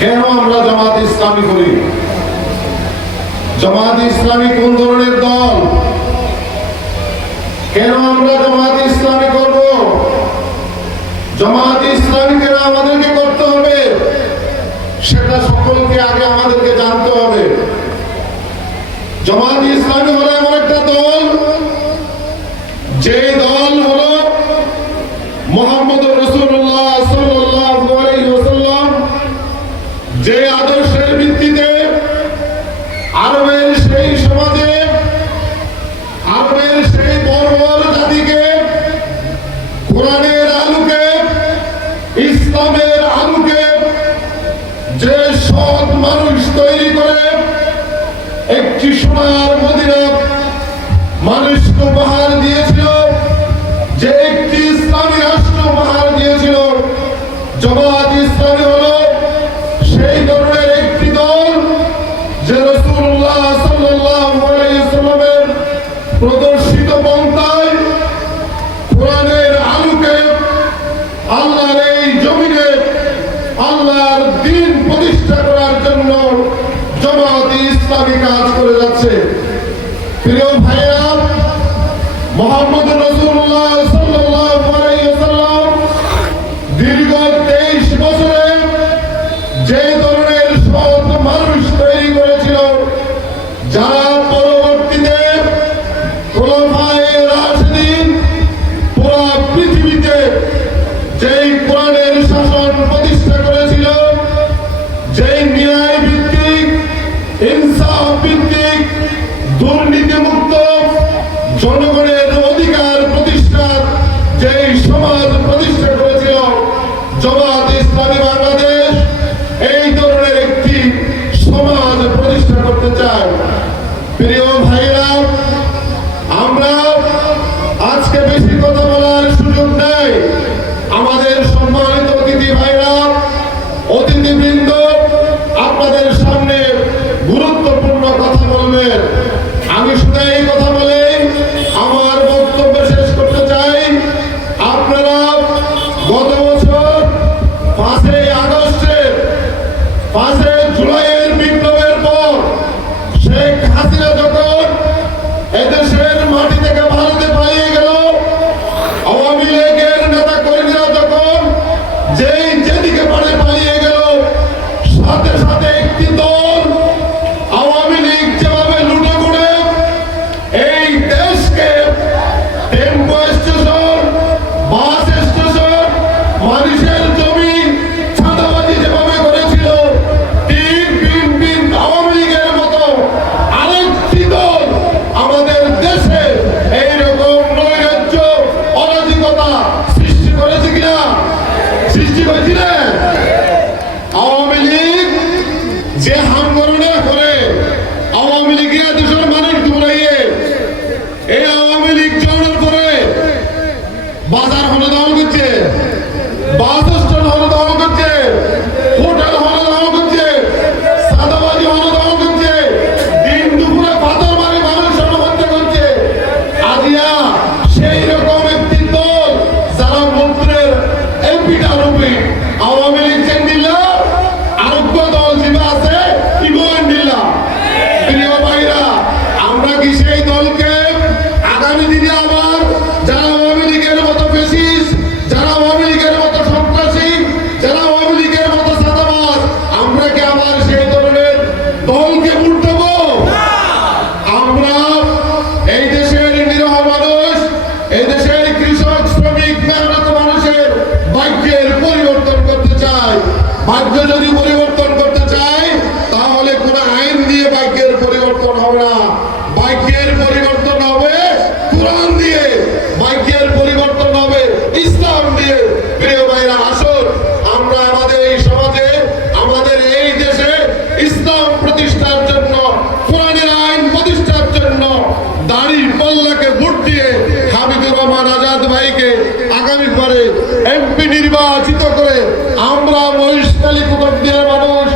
কেন আমরা জামাত ইসলামী করি? জামাত ইসলামী কোন ধরনের দল? কেন আমরা জামাত ইসলামী করব? জামাত ইসলামী কেন আমাদেরকে করতে হবে, সেটা সকলকে আগে আমাদেরকে জানতে হবে। জামাত ইসলামী হলে একটি সোনার মদিনা মানুষকে বাহার দিয়েছিল, যে একটি ইসলামী রাষ্ট্র বাহার দিয়েছিল। জমাত ইসলামী হল সেই ধরনের একটি দল যে রসুল্লাহ সাল্লামের প্রদর্শিত পন্থায় কোরআনের আলোকে আল্লাহর এই জমিনে আল্লাহর দিন প্রতিষ্ঠা করার জন্য ইসলামী কাজ করে যাচ্ছে। প্রিয় ভাইয়া মোহাম্মদ রসুল্লাহ কৃষক, শ্রমিক, মেহনত মানুষের ভাগ্যের পরিবর্তন করতে চাই ভাগ্য যদি পরিবর্তন করতে চাই তাহলে কোন আইন দিয়ে ভাগ্যের পরিবর্তন হবে না। রহমতুল্লাহকে ভোট দিয়ে হাবিবুর রহমান আজাদ ভাইকে আগামী পরে এমপি নির্বাচিত করে আমরা মহিষকালী কুমার দিনের মানুষ